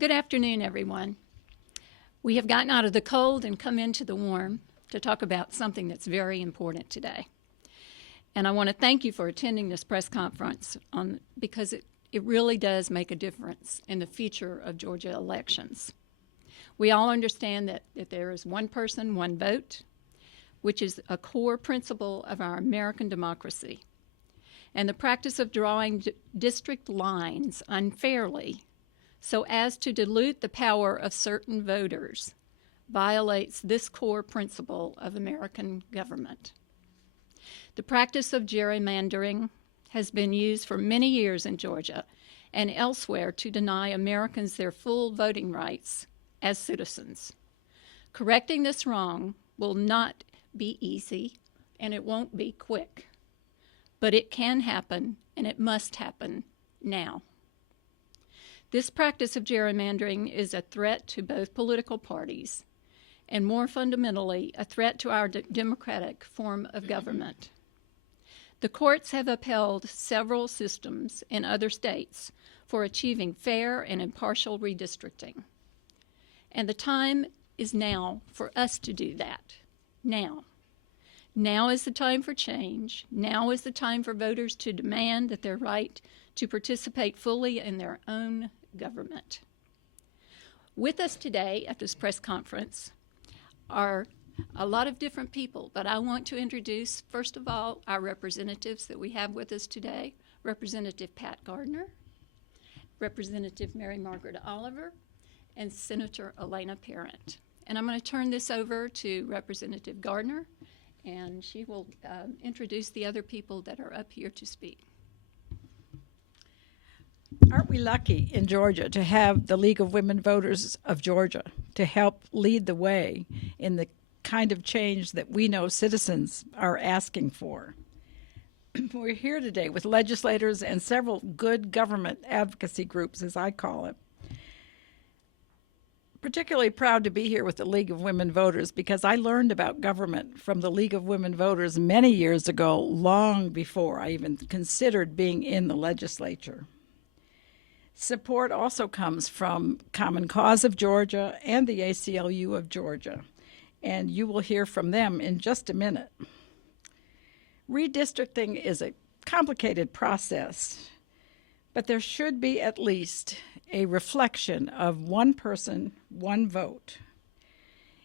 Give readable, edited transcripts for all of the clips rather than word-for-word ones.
Good afternoon, everyone. We have gotten out of the cold and come into the warm to talk about something that's very important today. And I want to thank you for attending this press conference because it really does make a difference in the future of Georgia elections. We all understand that there is one person, one vote, which is a core principle of our American democracy. And the practice of drawing district lines unfairly so as to dilute the power of certain voters violates this core principle of American government. The practice of gerrymandering has been used for many years in Georgia and elsewhere to deny Americans their full voting rights as citizens. Correcting this wrong will not be easy and it won't be quick, but it can happen and it must happen now. This practice of gerrymandering is a threat to both political parties and, more fundamentally, a threat to our democratic form of government. The courts have upheld several systems in other states for achieving fair and impartial redistricting. And the time is now for us to do that. Now. Now is the time for change. Now is the time for voters to demand that their right to participate fully in their own government. With us today at this press conference are a lot of different people, but I want to introduce, first of all, our representatives that we have with us today. Representative Pat Gardner, Representative Mary Margaret Oliver, and Senator Elena Parent. And I'm going to turn this over to Representative Gardner, and she will introduce the other people that are up here to speak. Aren't we lucky in Georgia to have the League of Women Voters of Georgia to help lead the way in the kind of change that we know citizens are asking for? We're here today with legislators and several good government advocacy groups, as I call it. Particularly proud to be here with the League of Women Voters because I learned about government from the League of Women Voters many years ago, long before I even considered being in the legislature. Support also comes from Common Cause of Georgia and the ACLU of Georgia, and you will hear from them in just a minute. Redistricting is a complicated process, but there should be at least a reflection of one person, one vote.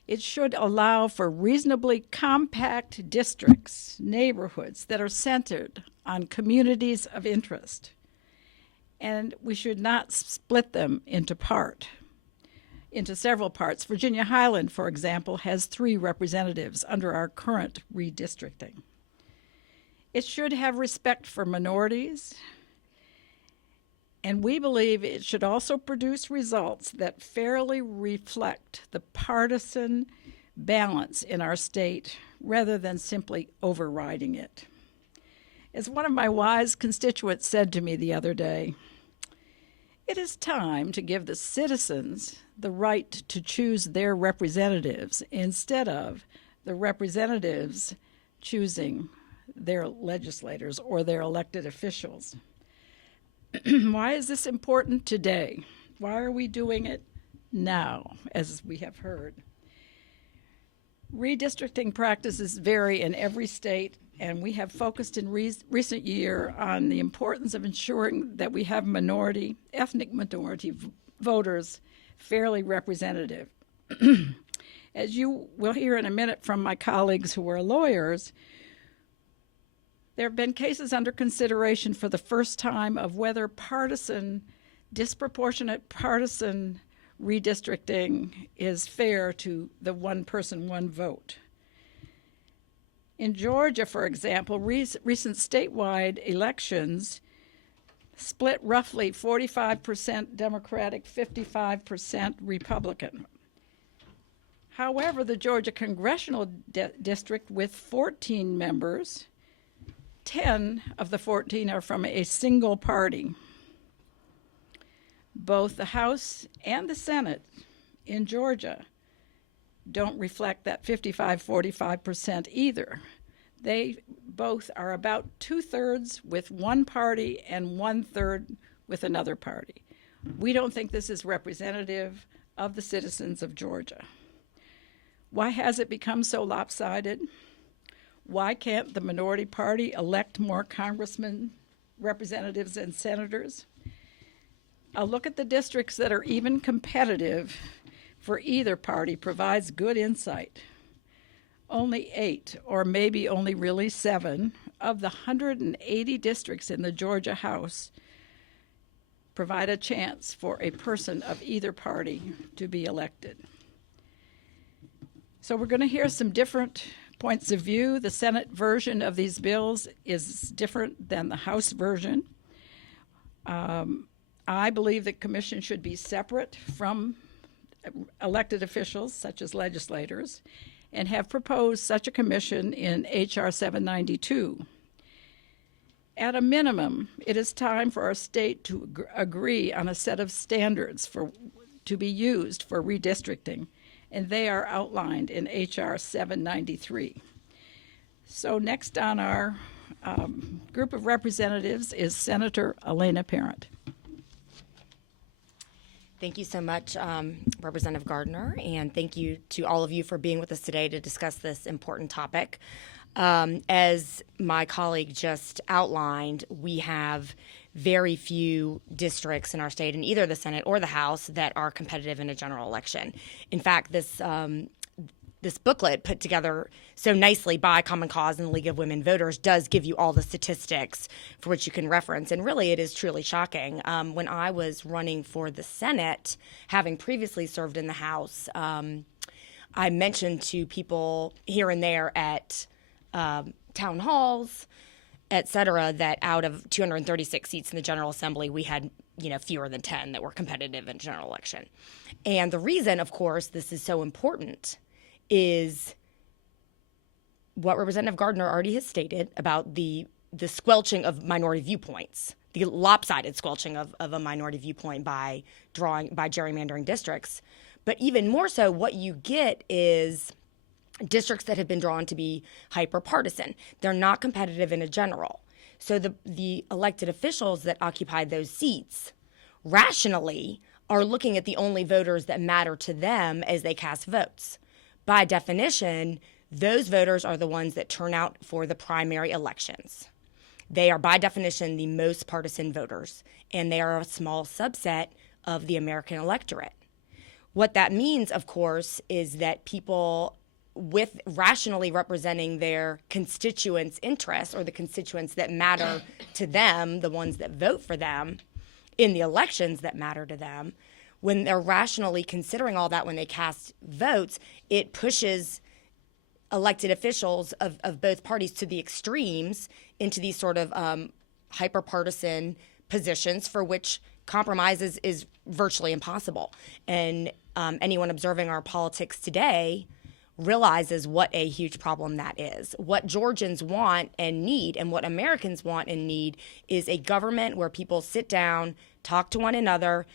It should allow for reasonably compact districts, neighborhoods that are centered on communities of interest. And we should not split them into several parts. Virginia Highland, for example, has 3 representatives under our current redistricting. It should have respect for minorities, and we believe it should also produce results that fairly reflect the partisan balance in our state rather than simply overriding it. As one of my wise constituents said to me the other day, it is time to give the citizens the right to choose their representatives instead of the representatives choosing their legislators or their elected officials. Why is this important today? Why are we doing it now, as we have heard? Redistricting practices vary in every state, and we have focused in recent year on the importance of ensuring that we have ethnic minority voters fairly representative. As you will hear in a minute from my colleagues who are lawyers, there have been cases under consideration for the first time of whether disproportionate partisan redistricting is fair to the one person, one vote. In Georgia, for example, recent statewide elections split roughly 45% Democratic, 55% Republican. However, the Georgia Congressional District with 14 members, 10 of the 14 are from a single party. Both the House and the Senate in Georgia don't reflect that 55-45% either. They both are about 2/3 with one party and 1/3 with another party. We don't think this is representative of the citizens of Georgia. Why has it become so lopsided? Why can't the minority party elect more congressmen, representatives, and senators? A look at the districts that are even competitive for either party provides good insight. Only 8, or maybe only really 7, of the 180 districts in the Georgia House provide a chance for a person of either party to be elected. So we're going to hear some different points of view. The Senate version of these bills is different than the House version. I believe the commission should be separate from elected officials, such as legislators, and have proposed such a commission in H.R. 792. At a minimum, it is time for our state to agree on a set of standards to be used for redistricting, and they are outlined in H.R. 793. So next on our group of representatives is Senator Elena Parent. Thank you so much, Representative Gardner, and thank you to all of you for being with us today to discuss this important topic. As my colleague just outlined, we have very few districts in our state in either the Senate or the House that are competitive in a general election. In fact, this booklet put together so nicely by Common Cause and the League of Women Voters does give you all the statistics for which you can reference. And really, it is truly shocking. When I was running for the Senate, having previously served in the House, I mentioned to people here and there at town halls, et cetera, that out of 236 seats in the General Assembly, we had fewer than 10 that were competitive in a general election. And the reason, of course, this is so important is what Representative Gardner already has stated about the squelching of minority viewpoints, the lopsided squelching of a minority viewpoint by gerrymandering districts. But even more so, what you get is districts that have been drawn to be hyper-partisan. They're not competitive in a general. So the elected officials that occupy those seats rationally are looking at the only voters that matter to them as they cast votes. By definition, those voters are the ones that turn out for the primary elections. They are, by definition, the most partisan voters, and they are a small subset of the American electorate. What that means, of course, is that people with rationally representing their constituents' interests or the constituents that matter to them, the ones that vote for them in the elections that matter to them, when they're rationally considering all that when they cast votes, it pushes elected officials of both parties to the extremes into these sort of hyper-partisan positions for which compromise is virtually impossible. And anyone observing our politics today realizes what a huge problem that is. What Georgians want and need, and what Americans want and need, is a government where people sit down, talk to one another,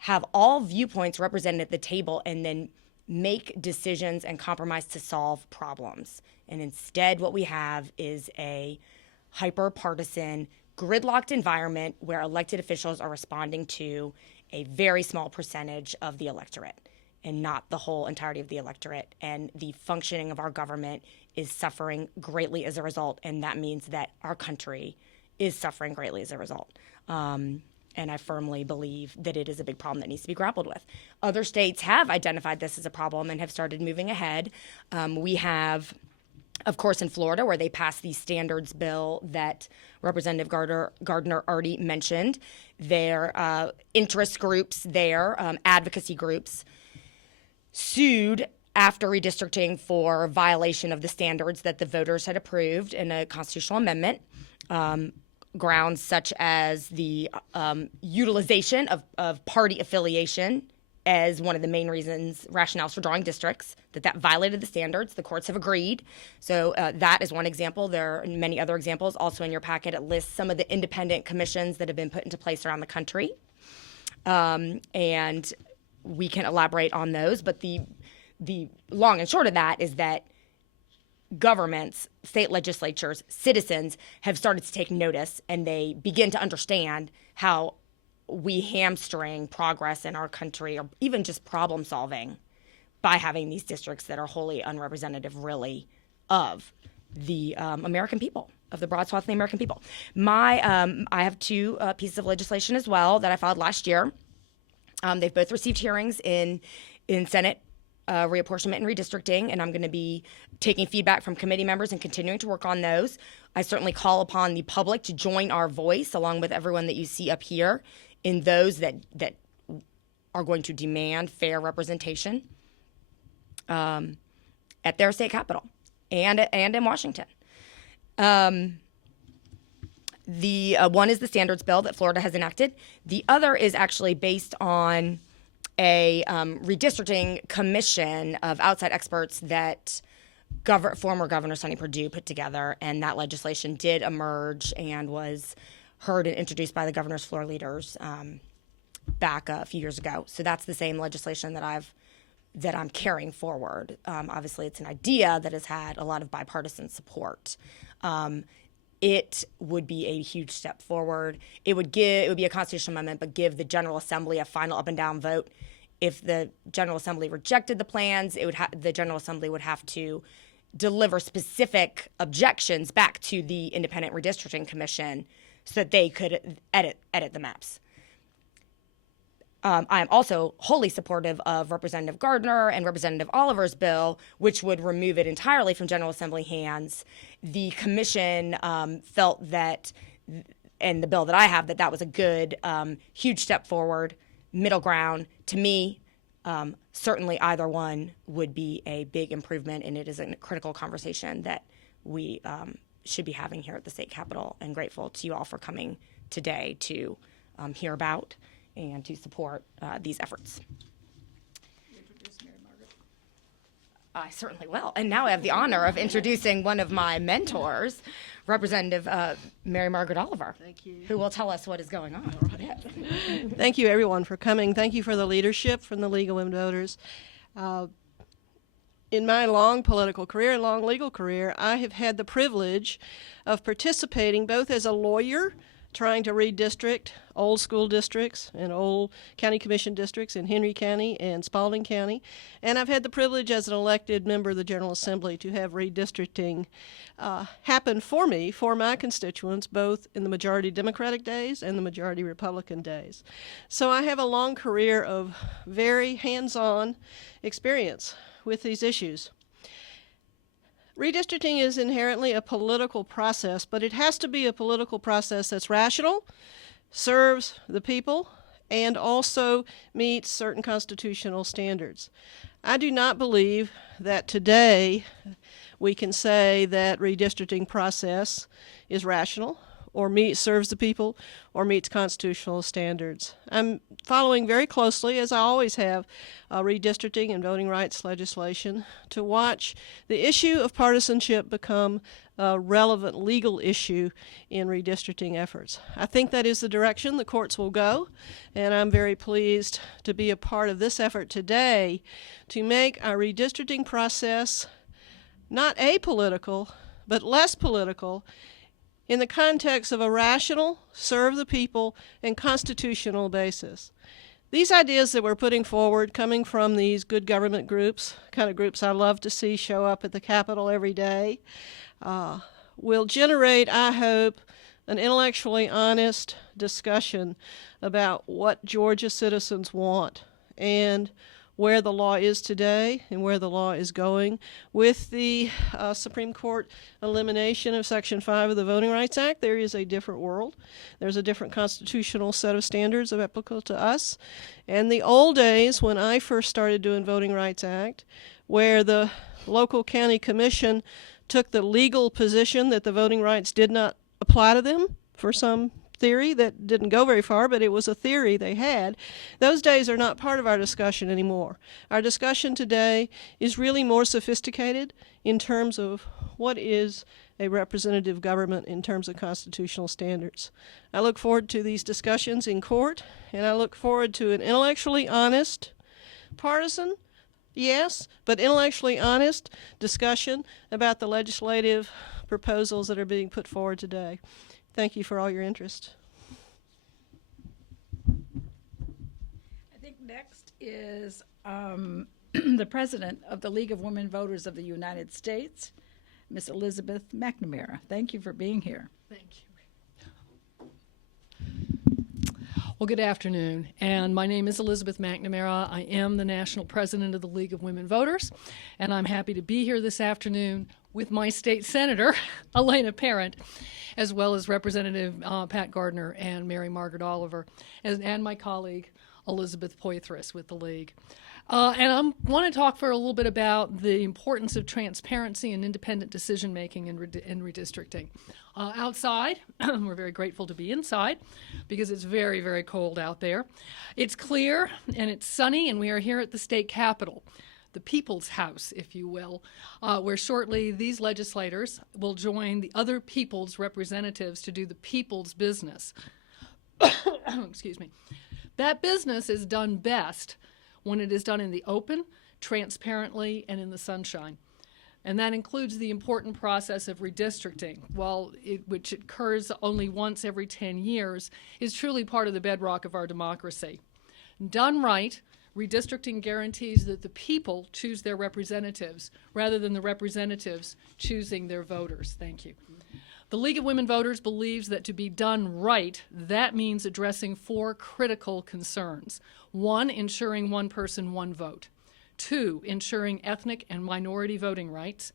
have all viewpoints represented at the table, and then make decisions and compromise to solve problems. And instead, what we have is a hyper-partisan, gridlocked environment where elected officials are responding to a very small percentage of the electorate and not the whole entirety of the electorate. And the functioning of our government is suffering greatly as a result, and that means that our country is suffering greatly as a result. And I firmly believe that it is a big problem that needs to be grappled with. Other states have identified this as a problem and have started moving ahead. We have, of course, in Florida, where they passed the standards bill that Representative Gardner already mentioned. Their interest groups there, advocacy groups, sued after redistricting for violation of the standards that the voters had approved in a constitutional amendment. Grounds such as the utilization of party affiliation as one of the main rationales for drawing districts, that violated the standards. The courts have agreed. So that is one example. There are many other examples. Also in your packet, it lists some of the independent commissions that have been put into place around the country. And we can elaborate on those. But the long and short of that is that governments, state legislatures, citizens have started to take notice, and they begin to understand how we hamstring progress in our country or even just problem solving by having these districts that are wholly unrepresentative, really, of the American people, of the broad swath of the American people. I have two pieces of legislation as well that I filed last year. They've both received hearings in Senate reapportionment and redistricting, and I'm going to be taking feedback from committee members and continuing to work on those. I certainly call upon the public to join our voice, along with everyone that you see up here, in those that are going to demand fair representation at their state capital and in Washington. The one is the standards bill that Florida has enacted. The other is actually based on a redistricting commission of outside experts that former Governor Sonny Perdue put together, and that legislation did emerge and was heard and introduced by the governor's floor leaders back a few years ago. So that's the same legislation that I'm carrying forward. Obviously, it's an idea that has had a lot of bipartisan support. It would be a huge step forward. It would be a constitutional amendment, but give the General Assembly a final up and down vote. If the General Assembly rejected the plans, the General Assembly would have to deliver specific objections back to the Independent Redistricting Commission so that they could edit the maps. I am also wholly supportive of Representative Gardner and Representative Oliver's bill, which would remove it entirely from General Assembly hands. The commission felt that, and the bill that I have, that was a good, huge step forward, middle ground. To me, certainly either one would be a big improvement, and it is a critical conversation that we should be having here at the state capitol, and grateful to you all for coming today to hear about and to support these efforts. Introduce Mary Margaret. I certainly will. And now I have the honor of introducing one of my mentors, Representative Mary Margaret Oliver. Thank you. Who will tell us what is going on. Yes. Thank you, everyone, for coming. Thank you for the leadership from the League of Women Voters. In my long political career and long legal career, I have had the privilege of participating both as a lawyer trying to redistrict old school districts and old county commission districts in Henry County and Spalding County. And I've had the privilege as an elected member of the General Assembly to have redistricting happen for me, for my constituents, both in the majority Democratic days and the majority Republican days. So I have a long career of very hands-on experience with these issues. Redistricting is inherently a political process, but it has to be a political process that's rational, serves the people, and also meets certain constitutional standards. I do not believe that today we can say that redistricting process is rational or serves the people or meets constitutional standards. I'm following very closely, as I always have, redistricting and voting rights legislation to watch the issue of partisanship become a relevant legal issue in redistricting efforts. I think that is the direction the courts will go, and I'm very pleased to be a part of this effort today to make our redistricting process not apolitical, but less political in the context of a rational, serve the people, and constitutional basis. These ideas that we're putting forward, coming from these good government groups, kind of groups I love to see show up at the Capitol every day, will generate, I hope, an intellectually honest discussion about what Georgia citizens want and where the law is today and where the law is going. With the Supreme Court elimination of Section 5 of the Voting Rights Act, there is a different world. There's a different constitutional set of standards applicable to us. And the old days, when I first started doing Voting Rights Act, where the local county commission took the legal position that the voting rights did not apply to them for some theory that didn't go very far, but it was a theory they had. Those days are not part of our discussion anymore. Our discussion today is really more sophisticated in terms of what is a representative government in terms of constitutional standards. I look forward to these discussions in court, and I look forward to an intellectually honest, partisan, yes, but intellectually honest discussion about the legislative proposals that are being put forward today. Thank you for all your interest. is the president of the League of Women Voters of the United States, Miss Elisabeth MacNamara. Thank you for being here. Thank you. Well, good afternoon, and my name is Elisabeth MacNamara. I am the national president of the League of Women Voters, and I'm happy to be here this afternoon with my state senator, Elena, as well as Representative Pat Gardner and Mary Margaret Oliver, and my colleague, Elisabeth Poythress with the League. And I want to talk for a little bit about the importance of transparency and independent decision-making in redistricting. Outside, we're very grateful to be inside because it's very, very cold out there. It's clear and it's sunny, and we are here at the state capitol, the People's House, if you will, where shortly these legislators will join the other people's representatives to do the people's business. Excuse me. That business is done best when it is done in the open, transparently, and in the sunshine. And that includes the important process of redistricting, which occurs only once every 10 years, is truly part of the bedrock of our democracy. Done right, redistricting guarantees that the people choose their representatives rather than the representatives choosing their voters. Thank you. The League of Women Voters believes that to be done right, that means addressing 4 critical concerns. 1, ensuring one person, one vote. 2, ensuring ethnic and minority voting rights.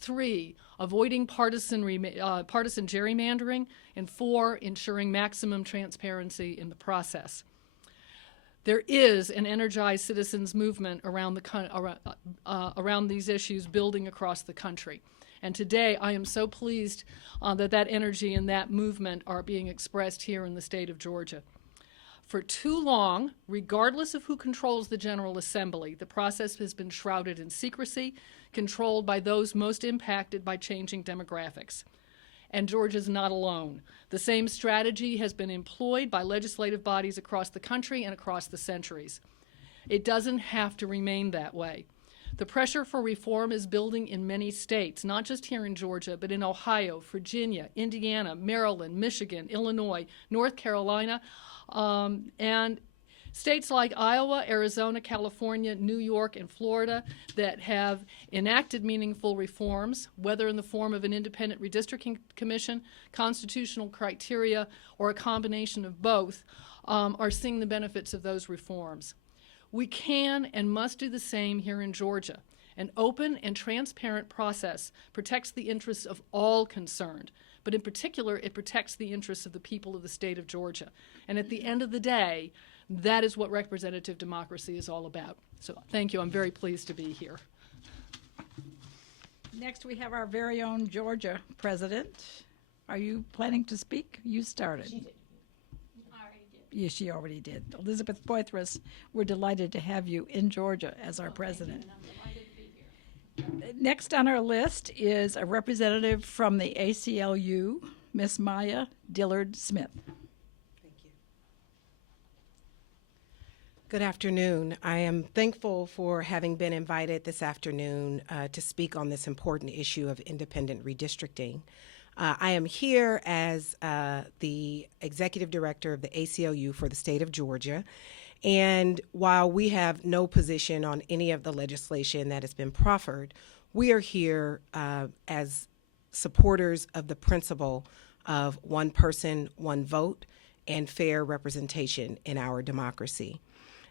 3, avoiding partisan gerrymandering. And 4, ensuring maximum transparency in the process. There is an energized citizens movement around these issues building across the country. And today I am so pleased that energy and that movement are being expressed here in the state of Georgia. For too long, regardless of who controls the General Assembly, the process has been shrouded in secrecy, controlled by those most impacted by changing demographics. And Georgia's not alone. The same strategy has been employed by legislative bodies across the country and across the centuries. It doesn't have to remain that way. The pressure for reform is building in many states, not just here in Georgia, but in Ohio, Virginia, Indiana, Maryland, Michigan, Illinois, North Carolina, and states like Iowa, Arizona, California, New York, and Florida that have enacted meaningful reforms, whether in the form of an independent redistricting commission, constitutional criteria, or a combination of both, are seeing the benefits of those reforms. We can and must do the same here in Georgia. An open and transparent process protects the interests of all concerned, but in particular, it protects the interests of the people of the state of Georgia. And at the end of the day, that is what representative democracy is all about. So thank you. I'm very pleased to be here. Next, we have our very own Georgia president. Are you planning to speak? You started. She did. I already did. Yes, she already did. Elisabeth Poythress, we're delighted to have you in Georgia as our president. And I'm delighted to be here. Next on our list is a representative from the ACLU, Miss Maya Dillard Smith. Thank you. Good afternoon. I am thankful for having been invited this afternoon to speak on this important issue of independent redistricting. I am here as the executive director of the ACLU for the state of Georgia. And while we have no position on any of the legislation that has been proffered, we are here as supporters of the principle of one person, one vote, and fair representation in our democracy.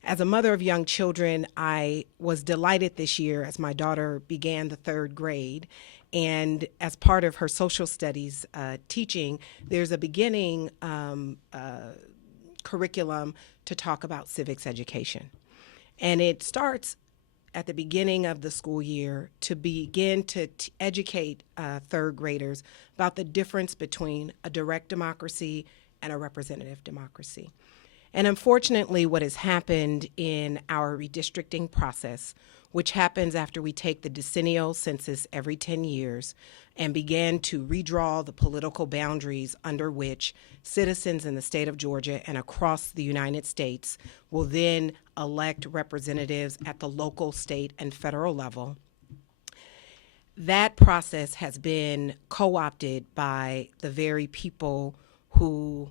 As a mother of young children, I was delighted this year as my daughter began the 3rd grade. And as part of her social studies teaching, there's a beginning curriculum to talk about civics education. And it starts at the beginning of the school year to begin to educate 3rd graders about the difference between a direct democracy and a representative democracy. And unfortunately, what has happened in our redistricting process, which happens after we take the decennial census every 10 years and begin to redraw the political boundaries under which citizens in the state of Georgia and across the United States will then elect representatives at the local, state, and federal level. That process has been co-opted by the very people who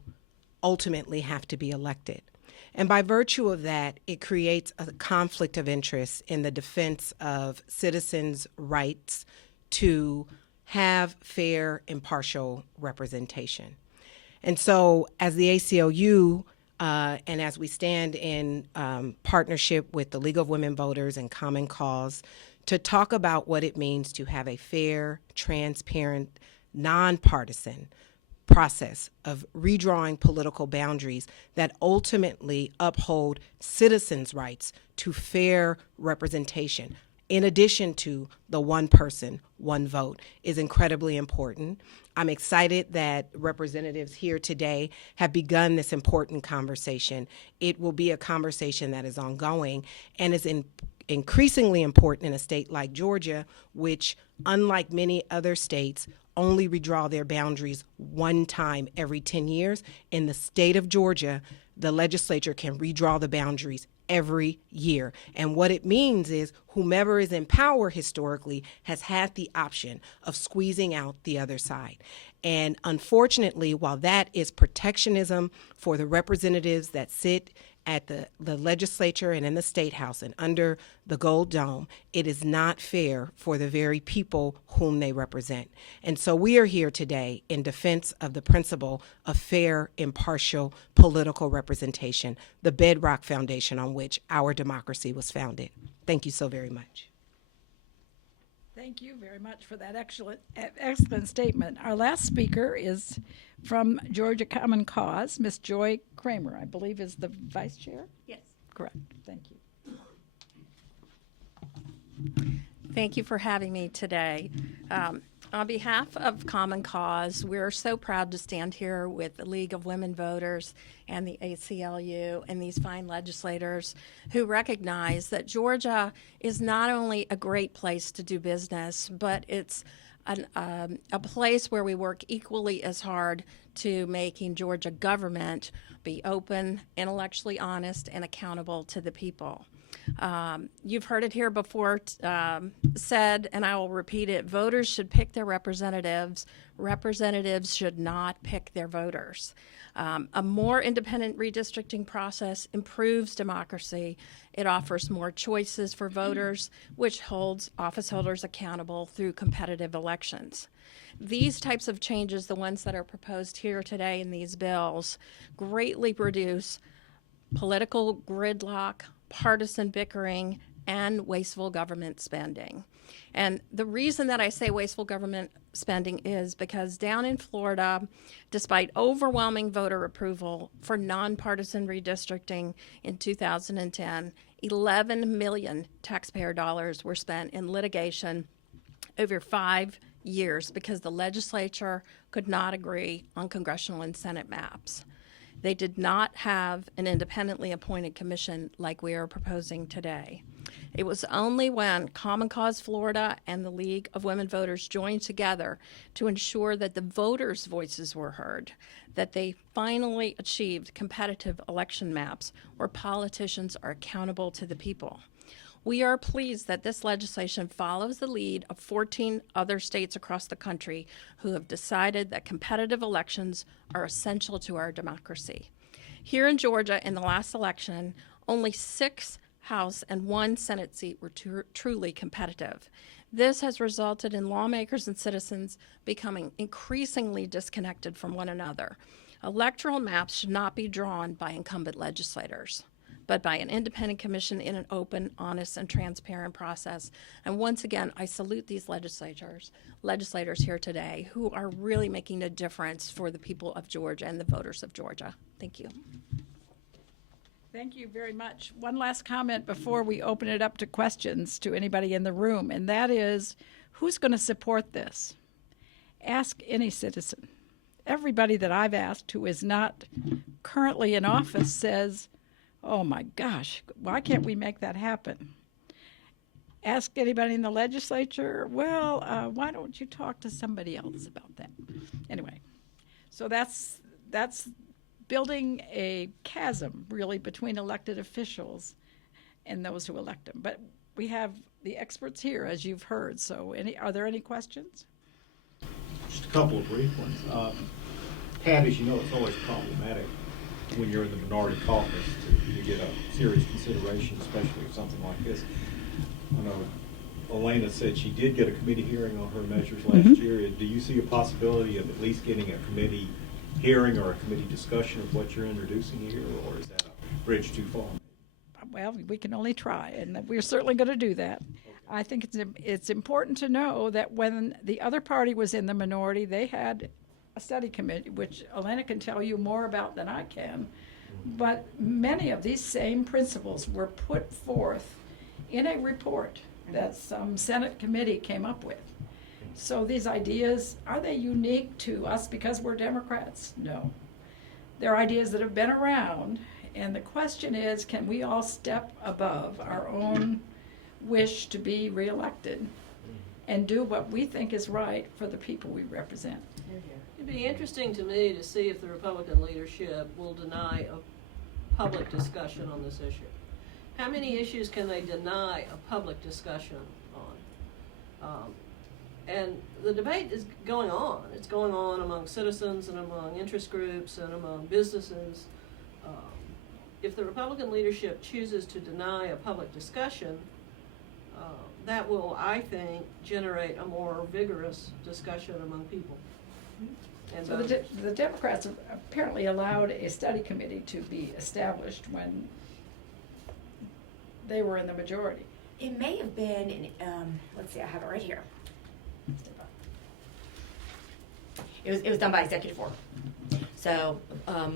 ultimately have to be elected. And by virtue of that, it creates a conflict of interest in the defense of citizens' rights to have fair, impartial representation. And so, as the ACLU, and as we stand in partnership with the League of Women Voters and Common Cause to talk about what it means to have a fair, transparent, nonpartisan process of redrawing political boundaries that ultimately uphold citizens' rights to fair representation, in addition to the one person, one vote, is incredibly important. I'm excited that representatives here today have begun this important conversation. It will be a conversation that is ongoing and is increasingly important in a state like Georgia, which, unlike many other states, only redraw their boundaries one time every 10 years. In the state of Georgia, the legislature can redraw the boundaries every year. And what it means is whomever is in power historically has had the option of squeezing out the other side. And unfortunately, while that is protectionism for the representatives that sit at the legislature and in the state house and under the gold dome, it is not fair for the very people whom they represent. And so we are here today in defense of the principle of fair, impartial political representation, the bedrock foundation on which our democracy was founded. Thank you so very much. Thank you very much for that excellent statement. Our last speaker is from Georgia Common Cause, Ms. Joy Kramer, I believe is the vice chair? Yes. Correct. Thank you. Thank you for having me today. On behalf of Common Cause, we're so proud to stand here with the League of Women Voters and the ACLU and these fine legislators who recognize that Georgia is not only a great place to do business, but it's a place where we work equally as hard to making Georgia government be open, intellectually honest, and accountable to the people. You've heard it here before said, and I will repeat it, voters should pick their representatives. Representatives should not pick their voters. A more independent redistricting process improves democracy. It offers more choices for voters, which holds office holders accountable through competitive elections. These types of changes, the ones that are proposed here today in these bills, greatly reduce political gridlock, partisan bickering, and wasteful government spending. And the reason that I say wasteful government spending is because down in Florida, despite overwhelming voter approval for nonpartisan redistricting in 2010, 11 million taxpayer dollars were spent in litigation over 5 years because the legislature could not agree on congressional and Senate maps. They did not have an independently appointed commission like we are proposing today. It was only when Common Cause Florida and the League of Women Voters joined together to ensure that the voters' voices were heard that they finally achieved competitive election maps where politicians are accountable to the people. We are pleased that this legislation follows the lead of 14 other states across the country who have decided that competitive elections are essential to our democracy. Here in Georgia, in the last election, only 6 House and 1 Senate seat were truly competitive. This has resulted in lawmakers and citizens becoming increasingly disconnected from one another. Electoral maps should not be drawn by incumbent legislators, but by an independent commission in an open, honest, and transparent process. And once again, I salute these legislators here today who are really making a difference for the people of Georgia and the voters of Georgia. Thank you. Thank you very much. One last comment before we open it up to questions to anybody in the room, and that is, who's going to support this? Ask any citizen. Everybody that I've asked who is not currently in office says, oh my gosh, why can't we make that happen? Ask anybody in the legislature, well, why don't you talk to somebody else about that? Anyway, so that's building a chasm, really, between elected officials and those who elect them. But we have the experts here, as you've heard, so are there any questions? Just a couple of brief ones. Pat, as you know, it's always problematic when you're in the minority caucus to get a serious consideration, especially of something like this. I know Elena said she did get a committee hearing on her measures last year. Do you see a possibility of at least getting a committee hearing or a committee discussion of what you're introducing here, or is that a bridge too far? Well, we can only try, and we're certainly going to do that. I think it's important to know that when the other party was in the minority, they had a study committee, which Elena can tell you more about than I can. But many of these same principles were put forth in a report that some Senate committee came up with. So these ideas, are they unique to us because we're Democrats? No. They're ideas that have been around, and the question is, can we all step above our own wish to be reelected and do what we think is right for the people we represent? It'd be interesting to me to see if the Republican leadership will deny a public discussion on this issue. How many issues can they deny a public discussion on? And the debate is going on. It's going on among citizens and among interest groups and among businesses. If the Republican leadership chooses to deny a public discussion, that will, I think, generate a more vigorous discussion among people. And So the Democrats have apparently allowed a study committee to be established when they were in the majority. It may have been in, let's see, I have it right here. It was done by executive order. So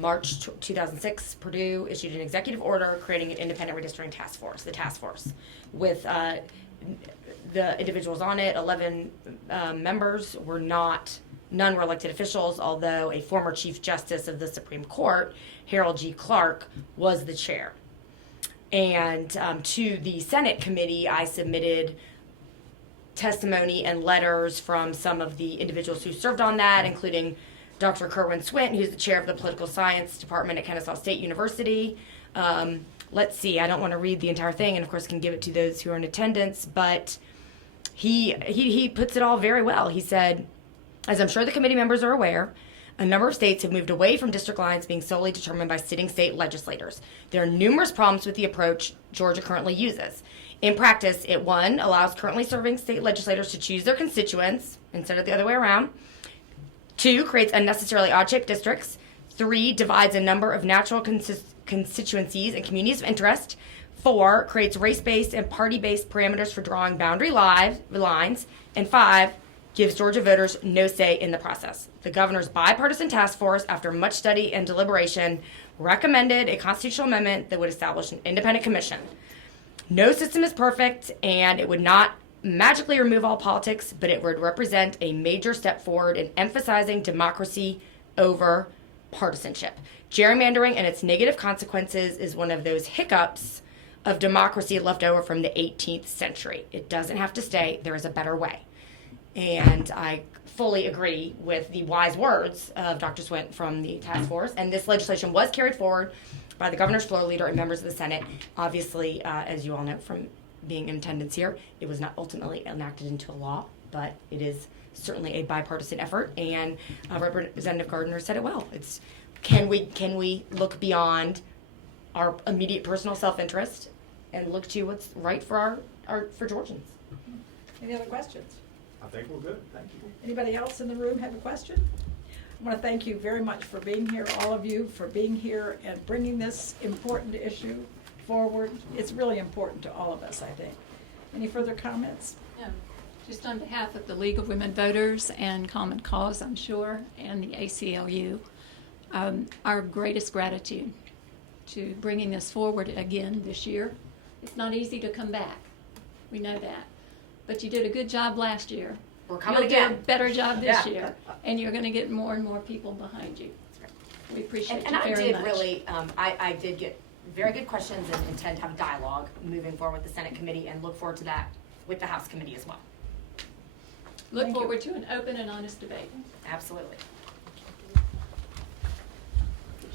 March 2006, Purdue issued an executive order creating an independent redistricting task force, the task force, with the individuals on it. 11 members were none were elected officials, although a former Chief Justice of the Supreme Court, Harold G. Clark, was the chair. And to the Senate committee, I submitted testimony and letters from some of the individuals who served on that, including Dr. Kerwin Swint, who's the chair of the political science department at Kennesaw State University. Let's see, I don't want to read the entire thing, and of course can give it to those who are in attendance, but he puts it all very well. He said, as I'm sure the committee members are aware, a number of states have moved away from district lines being solely determined by sitting state legislators. There are numerous problems with the approach Georgia currently uses. In practice, it, 1, allows currently serving state legislators to choose their constituents instead of the other way around. 2, creates unnecessarily odd-shaped districts. 3, divides a number of natural constituencies and communities of interest. 4, creates race-based and party-based parameters for drawing boundary lines. And 5, gives Georgia voters no say in the process. The governor's bipartisan task force, after much study and deliberation, recommended a constitutional amendment that would establish an independent commission. No system is perfect, and it would not magically remove all politics, but it would represent a major step forward in emphasizing democracy over partisanship. Gerrymandering and its negative consequences is one of those hiccups of democracy left over from the 18th century. It doesn't have to stay. There is a better way. And I fully agree with the wise words of Dr. Swint from the task force. And this legislation was carried forward by the governor's floor leader and members of the Senate. Obviously, as you all know from being in attendance here, it was not ultimately enacted into a law, but it is certainly a bipartisan effort. And Representative Gardner said it well. It's can we look beyond our immediate personal self-interest and look to what's right for for Georgians? Any other questions? I think we're good. Thank you. Anybody else in the room have a question? I want to thank you very much for being here, all of you, for being here and bringing this important issue forward. It's really important to all of us, I think. Any further comments? No. Just on behalf of the League of Women Voters and Common Cause, I'm sure, and the ACLU, our greatest gratitude to bringing this forward again this year. It's not easy to come back. We know that. But you did a good job last year. We're coming You'll again. do a better job this Yeah. year, and you're going to get more and more people behind you. We appreciate And you I very did much. really, I did get very good questions and intend to have a dialogue moving forward with the Senate committee and look forward to that with the House committee as well. Look Thank you. forward to an open and honest debate. Absolutely.